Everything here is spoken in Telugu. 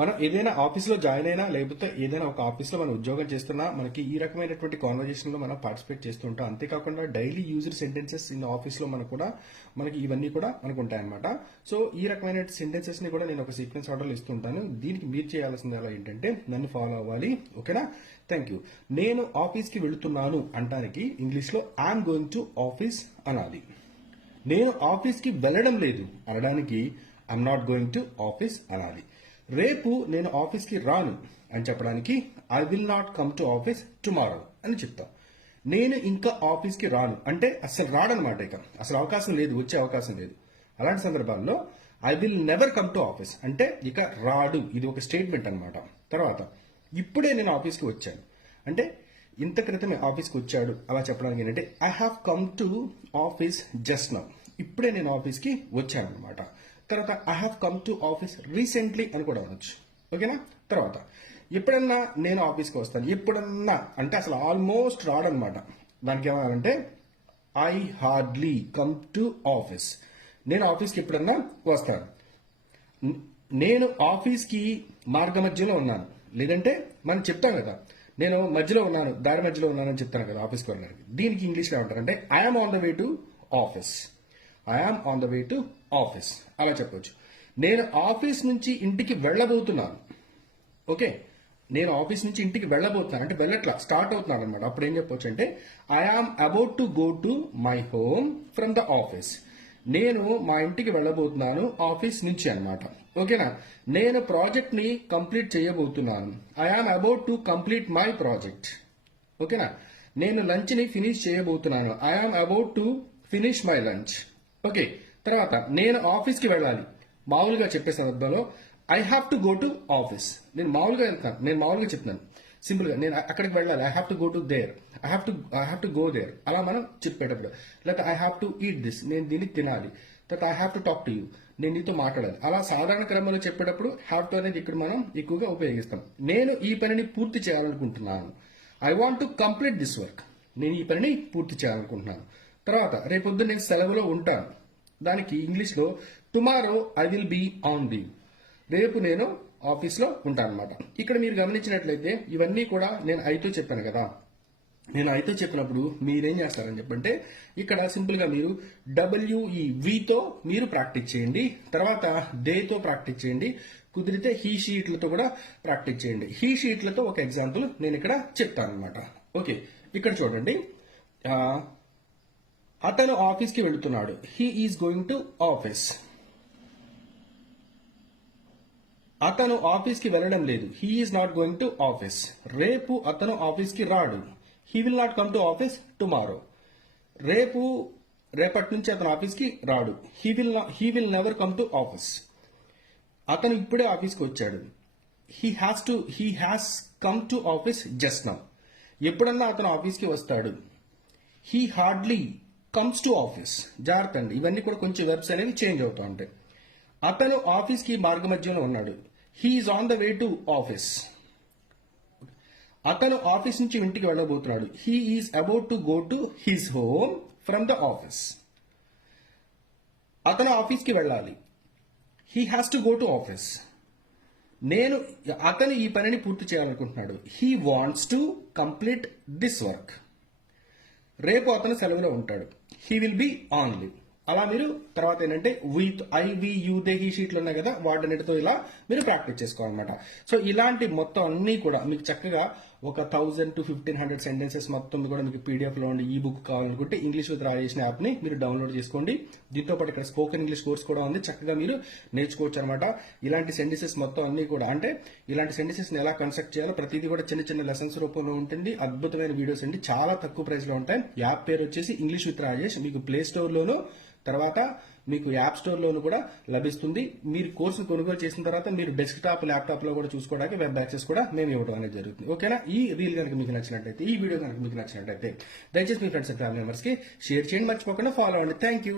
మనం ఏదైనా ఆఫీస్లో జాయిన్ అయినా లేకపోతే ఏదైనా ఒక ఆఫీస్లో మనం ఉద్యోగం చేస్తున్నా మనకి ఈ రకమైనటువంటి కాన్వర్జేషన్లో మనం పార్టిసిపేట్ చేస్తూ ఉంటాం. అంతేకాకుండా డైలీ యూజర్ సెంటెన్సెస్ ఇన్ ఆఫీస్లో మనకి ఇవన్నీ కూడా మనకు ఉంటాయన్నమాట. సో ఈ రకమైన సెంటెన్సెస్ ని కూడా నేను ఒక సీక్వెన్స్ ఆర్డర్లో ఇస్తుంటాను. దీనికి మీరు చేయాల్సింది ఎలా ఏంటంటే నన్ను ఫాలో అవ్వాలి. ఓకేనా? Thank you. నేను ఆఫీస్కి వెళుతున్నాను అంటానికి ఇంగ్లీష్లో ఐఎమ్ గోయింగ్ టు ఆఫీస్ అనాలి. నేను ఆఫీస్కి వెళ్ళడం లేదు అనడానికి I'm not going to office అనాలి. రేపు నేను ఆఫీస్కి రాను అని చెప్పడానికి I will not come to office tomorrow అని చెప్తాం. నేను ఇంకా ఆఫీస్కి రాను అంటే అసలు రాడనమాట, ఇక అసలు అవకాశం లేదు, వచ్చే అవకాశం లేదు. అలాంటి సందర్భాల్లో I will never come to office అంటే ఇక రాడు, ఇది ఒక స్టేట్మెంట్ అనమాట. తర్వాత ఇప్పుడే నేను ఆఫీస్కి వచ్చాను అంటే ఇంత క్రితమే ఆఫీస్కి వచ్చాడు అలా చెప్పడానికి ఏంటంటే I have come to office just now, ఇప్పుడే నేను ఆఫీస్కి వచ్చాను అనమాట. తర్వాత I have come to office recently అని కూడా అనొచ్చు. ఓకేనా? తర్వాత ఎప్పుడన్నా నేను ఆఫీస్కి వస్తాను, ఎప్పుడన్నా అంటే అసలు ఆల్మోస్ట్ రాడనమాట. దానికి ఏమన్నారంటే I hardly come to office, నేను ఆఫీస్కి ఎప్పుడన్నా వస్తాను. నేను ఆఫీస్కి మార్గ మధ్యలో ఉన్నాను, లేదంటే మనం చెప్తాం కదా నేను మధ్యలో ఉన్నాను, దారి మధ్యలో ఉన్నానని చెప్తాను కదా ఆఫీస్కి వెళ్ళడానికి. దీనికి ఇంగ్లీష్లో ఏమంటారంటే I'm on the way to office, I'm on the way to office అలా చెప్పొచ్చు. నేను ఆఫీస్ నుంచి ఇంటికి వెళ్ళబోతున్నాను. ఓకే, నేను ఆఫీస్ నుంచి ఇంటికి వెళ్ళబోతున్నాను అంటే వెళ్ళట్లా, స్టార్ట్ అవుతున్నాను అనమాట. అప్పుడు ఏం చెప్పొచ్చు అంటే I am about to go to my home from the office, నేను మా ఇంటికి వెళ్ళబోతున్నాను ఆఫీస్ నుంచి అనమాట. ఓకేనా? నేను ప్రాజెక్ట్ ని కంప్లీట్ చేయబోతున్నాను, I am about to complete my project. ఓకేనా? నేను లంచ్ ని ఫినిష్ చేయబోతున్నాను, I am about to finish my lunch. Okay, తర్వాత నేను ఆఫీస్కి వెళ్ళాలి, మామూలుగా చెప్పే సందర్భంలో I have to go to office. నేను మామూలుగా వెళ్తాను, నేను మామూలుగా చెప్తున్నాను సింపుల్గా, నేను అక్కడికి వెళ్ళాలి, I have to go to there, I have to go there అలా మనం చెప్పేటప్పుడు. లేకపోతే I have to eat this, నేను దీన్ని తినాలి. తర్వాత I have to talk to you, నేను నీతో మాట్లాడాలి. అలా సాధారణ క్రమంలో చెప్పేటప్పుడు హ్యావ్ టు అనేది ఇక్కడ మనం ఎక్కువగా ఉపయోగిస్తాం. నేను ఈ పనిని పూర్తి చేయాలనుకుంటున్నాను, I want to complete this work, నేను ఈ పనిని పూర్తి చేయాలనుకుంటున్నాను. తర్వాత రేపొద్దు నేను సెలవులో ఉంటాను, దానికి ఇంగ్లీష్లో tomorrow I will be on leave, రేపు నేను ఆఫీస్లో ఉంటాను అనమాట. ఇక్కడ మీరు గమనించినట్లయితే ఇవన్నీ కూడా నేను ఐతో చెప్పాను కదా. నేను ఐతో చెప్పినప్పుడు మీరేం చేస్తారని చెప్పంటే ఇక్కడ సింపుల్ గా మీరు డబ్ల్యూఈ వీతో మీరు ప్రాక్టీస్ చేయండి, తర్వాత డేతో ప్రాక్టీస్ చేయండి, కుదిరితే హీ షీట్లతో కూడా ప్రాక్టీస్ చేయండి. హీ షీట్లతో ఒక ఎగ్జాంపుల్ నేను ఇక్కడ చెప్తాను అనమాట. ఓకే, ఇక్కడ చూడండి, అతను ఆఫీస్కి వెళుతున్నాడు, he is going to office. అతను ఆఫీస్కి వెళ్ళడం లేదు, he is not going to office. రేపు అతను ఆఫీస్కి రాడు, he will not come to office tomorrow. రేపటి నుంచి అతను ఆఫీస్కి రాడు, he will never come to office. అతను ఇప్పుడే ఆఫీస్కి వచ్చాడు, he has come to office just now. ఎప్పుడన్నా అతను ఆఫీస్కి వస్తాడు, he hardly comes to office. జాగ్రత్త అండి, ఇవన్నీ కూడా కొంచెం వెర్బ్స్ అనేవి చేంజ్ అవుతూ ఉంటాయి. అతను ఆఫీస్కి మార్గ మధ్యలో ఉన్నాడు, he is on the way to office. అతను ఆఫీస్ నుంచి ఇంటికి వెళ్ళబోతున్నాడు, he is about to go to his home from the office. అతను ఆఫీస్కి వెళ్ళాలి, he has to go to office. అతను ఈ పనిని పూర్తి చేయాలనుకుంటున్నాడు, he wants to complete this work. రేపు అతను సెలవులో ఉంటాడు, he will be on leave. అలా మీరు తర్వాత ఏంటంటే విత్ ఐ వి యూ దే హీ షీట్లు ఉన్నాయి కదా, వాటన్నిటితో ఇలా మీరు ప్రాక్టీస్ చేసుకోవాలన్నమాట. సో ఇలాంటి మొత్తం అన్ని కూడా మీకు చక్కగా ఒక 1000 to 1500 సెంటెన్సెస్ మొత్తం కూడా మీకు పీడిఎఫ్ లో ఉండి ఈ బుక్ కావాలనుకుంటే ఇంగ్లీష్ విత్ రాజేషన్ యాప్ ని మీరు డౌన్లోడ్ చేసుకోండి. దీంతో పాటు ఇక్కడ స్పోకెన్ ఇంగ్లీష్ కోర్స్ కూడా ఉంది, చక్కగా మీరు నేర్చుకోవచ్చు అనమాట. ఇలాంటి సెంటెన్సెస్ మొత్తం అన్ని కూడా అంటే ఇలాంటి సెంటెన్సెస్ ని ఎలా కన్స్ట్రక్ట్ చేయాలో ప్రతిదీ కూడా చిన్న చిన్న లెసన్స్ రూపంలో ఉంటుంది. అద్భుతమైన వీడియోస్ అండి, చాలా తక్కువ ప్రైస్ లో ఉంటాయి. యాప్ పేరు వచ్చేసి ఇంగ్లీష్ విత్ రాజేష్. మీకు ప్లే స్టోర్ లోను తర్వాత మీకు యాప్ స్టోర్ లోను కూడా లభిస్తుంది. మీరు కోర్సు కొనుగోలు చేసిన తర్వాత మీరు డెస్క్టాప్ ల్యాప్టాప్ లో కూడా చూసుకోవడానికి వెబ్ యాక్సెస్ కూడా మేము ఇవ్వడం అనేది జరుగుతుంది. ఓకేనా? ఈ రీల్ కనుక మీకు నచ్చినట్లయితే, ఈ వీడియో కనుక మీకు నచ్చినట్లయితే దయచేసి మీ ఫ్రెండ్స్ అండ్ ఫ్యామిలీ మెంబర్స్ కి షేర్ చేయండి, మర్చిపోకుండా ఫాలో అవ్వండి. Thank you.